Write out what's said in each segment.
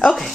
Okay.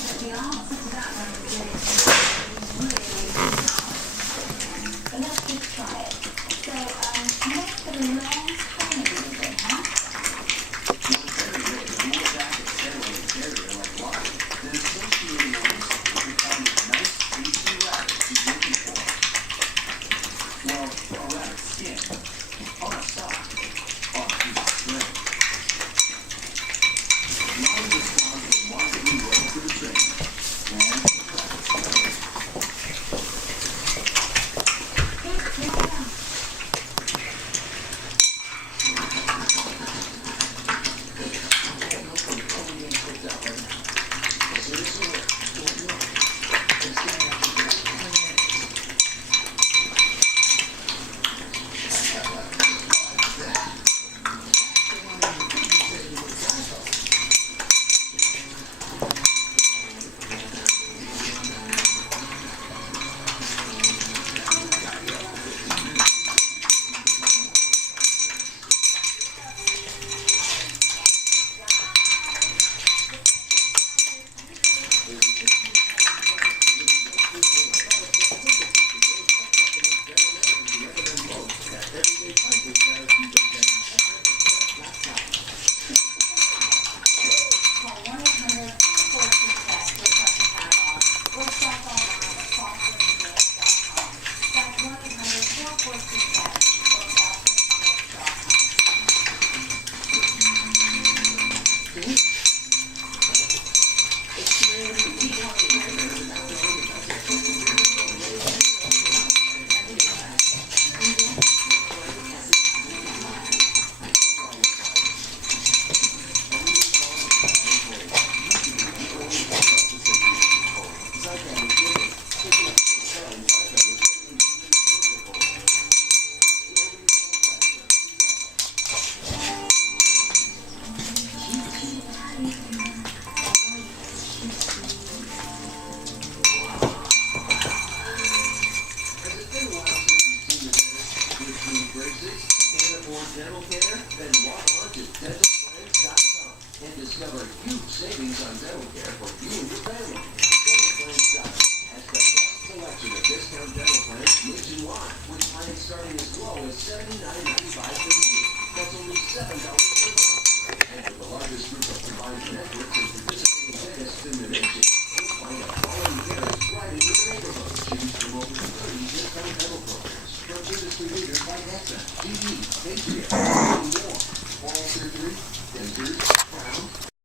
Dental care? Then log on to dentalplans.com and discover huge savings on dental care for you and your family. Dentalplans.com has the best selection of discount dental plans nationwide, with plans starting as low as $79.95 per year. That's only $7 per month. And with the largest group of combined networks and participating dentists in the nation, you'll find a quality dentist right in your neighborhood. Choose from over 30 discount dental programs from industry leaders like Aetna, GE, Patriot, and more. All surgery, dentures,